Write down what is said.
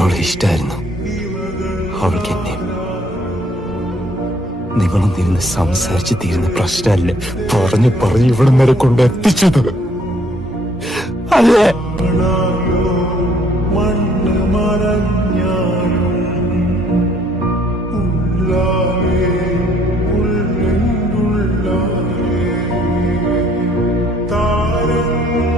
അവളെ ഇഷ്ടായിരുന്നു, അവൾക്ക് എന്നെ. നിങ്ങളൊന്നിരുന്ന് സംസാരിച്ച് തീരുന്ന പ്രശ്നമല്ല പറഞ്ഞു ഇവിടെ വരെ കൊണ്ട് എത്തിച്ചത്. അല്ലേ? താരങ്ങൾ